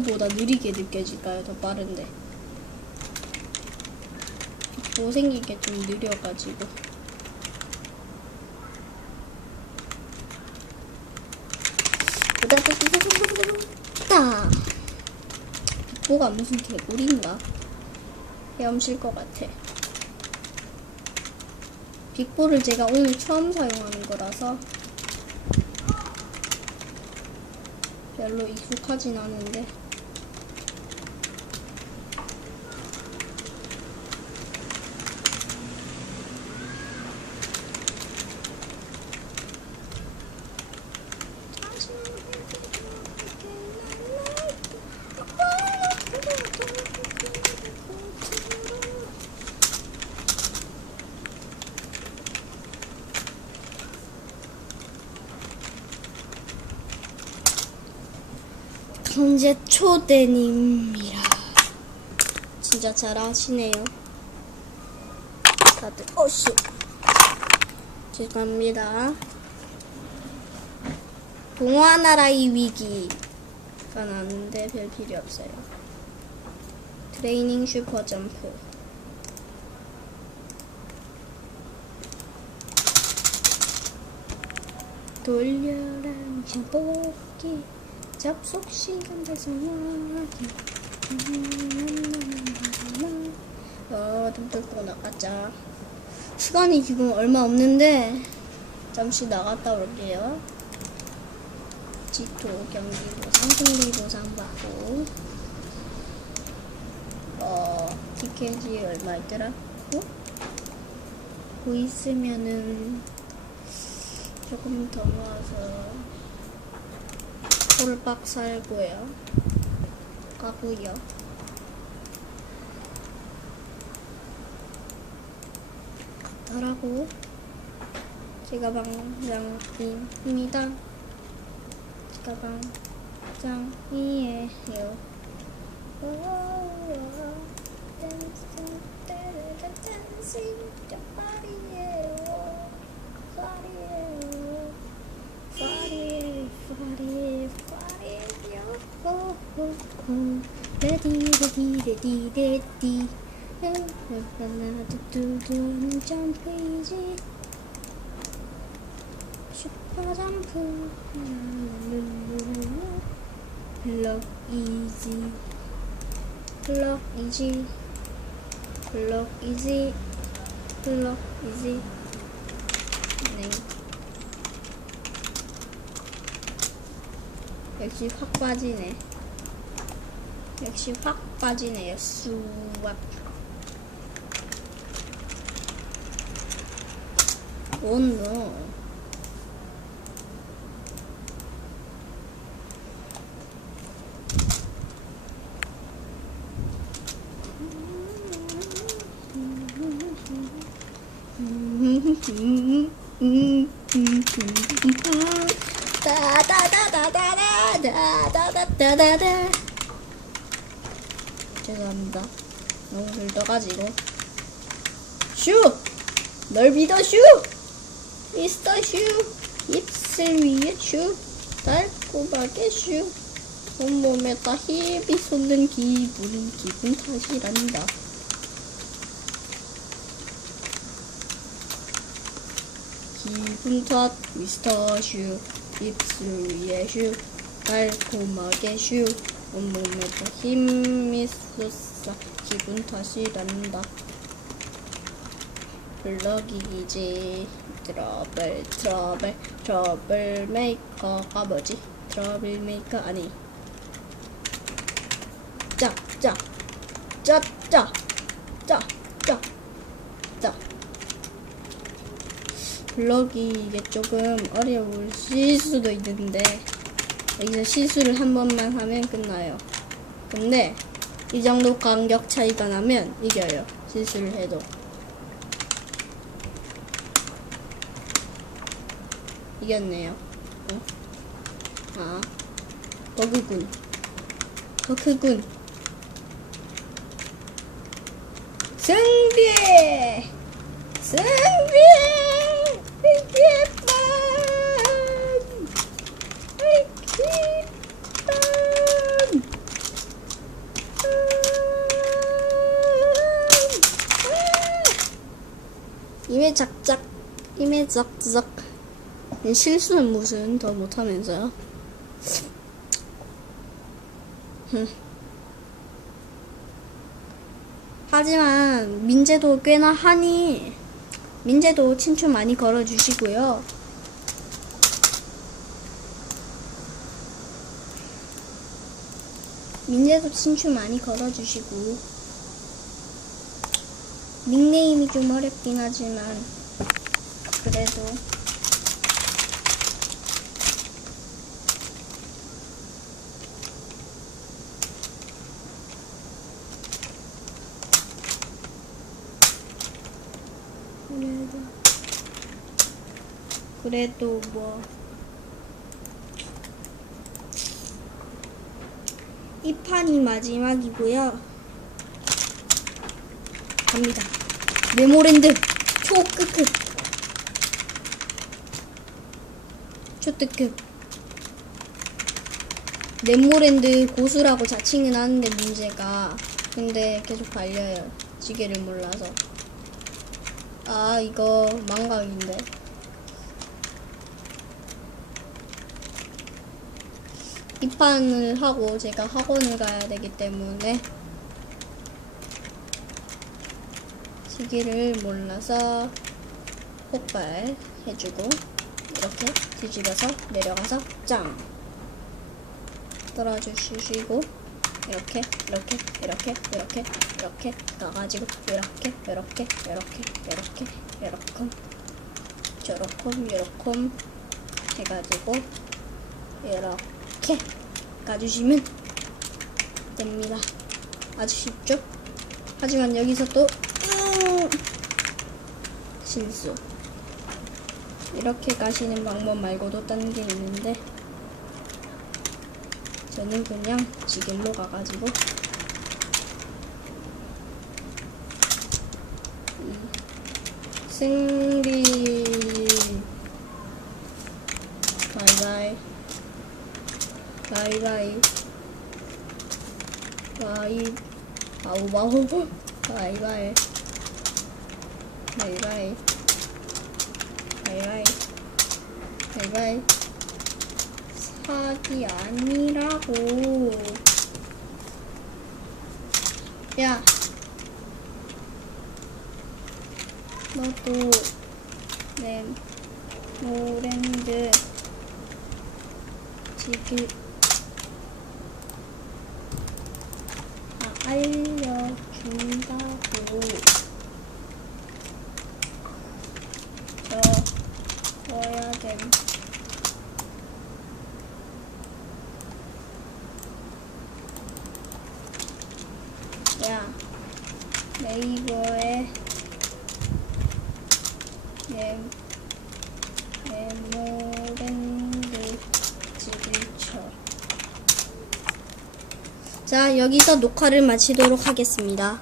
보다 느리게 느껴질까요? 더 빠른데. 못생긴 게좀 느려가지고. 딱. 뭐가 무슨 개구리인가? 헤엄칠 것 같아. 빅볼을 제가 오늘 처음 사용하는 거라서 별로 익숙하진 않은데 강제 초대님이라 진짜 잘하시네요. 다들 어씨 죄송합니다. 동화나라의 위기가 나는데 별 필요 없어요. 트레이닝 슈퍼 점프. 돌려라 샤보기 접속 시간 달성하기 어 tumtumtu고 나가자 시간이 지금 얼마 없는데 잠시 나갔다 올게요 지토 경기보상 승리보상 받고 어 티켓이 얼마 있더라? 어? 뭐 있으면은 조금 더 모아서 홀박 살고요. 가고요. 가더라고. 제가 방장입니다. 제가 방장이에요. 댄싱, 댄싱, 파리예요. 파리예요. 파리, 파리, 파리요. 호호호. 레디, 레디, 레디, 레디. 하나, 두두두는 점프이지. 슈퍼 점프. 블럭 이지. 블럭 이지. 블럭 이지. 블럭 이지. 네. 역시 확 빠지네. 역시 확 빠지네요. 수압. 온노. 다다다다다다다다다다 죄송합니다. 너무 들떠가지고 슈! 널 믿어 슈! 미스터 슈! 입술 위에 슈! 달콤하게 슈! 온몸에 다 힘이 솟는 기분 기분 탓이란다. 기분 탓 미스터 슈 입술 위에 슈 달콤하게 슈 온몸에도 힘이 솟아 기분 탓이란다. 블럭이지. 트러블 트러블 트러블 메이커가 뭐지? 트러블 메이커 아니. 짜짜 짜짜 짜짜. 블럭이 이게 조금 어려우실 수도 있는데 여기서 실수를 한 번만 하면 끝나요. 근데 이 정도 간격 차이가 나면 이겨요. 실수를 해도. 이겼네요. 어? 아, 버그군. 버그군. 승리! 승리! 입에 작작, 입에 쩍쩍. 실수는 무슨 더 못하면서요. 흠. 하지만 민재도 꽤나 하니 민재도 친추 많이 걸어주시고요. 민재도 친추 많이 걸어주시고 닉네임이 좀 어렵긴 하지만 그래도 그래도 그래도 뭐 이 판이 마지막이고요. 갑니다. 메모랜드 초크급 초특급 메모랜드 고수라고 자칭은 하는데 문제가 근데 계속 발려요. 지게를 몰라서. 아 이거 망각인데. 입판을 하고 제가 학원을 가야 되기 때문에 시기를 몰라서 폭발 해주고 이렇게 뒤집어서 내려가서 짱 떨어주시고 이렇게 이렇게 이렇게 이렇게 이렇게 가가지고 이렇게 이렇게 이렇게 이렇게 이렇게 저렇게 이렇게 해가지고 이렇게 가주시면 됩니다. 아주 쉽죠? 하지만 여기서 또 음, 실수. 이렇게 가시는 방법 말고도 다른 게 있는데 저는 그냥 지길로 가가지고 이 승리 바이바이 바이바이 바이 바우바우 바이바이 바이바이. 바이바이. 바이바이. 사기 아니라고. 야. 너도 내 모랜드 지금 아, 알려준다고 저 야, 네이버에 네, 메모랜드 쳐. 자, 여기서 녹화를 마치도록 하겠습니다.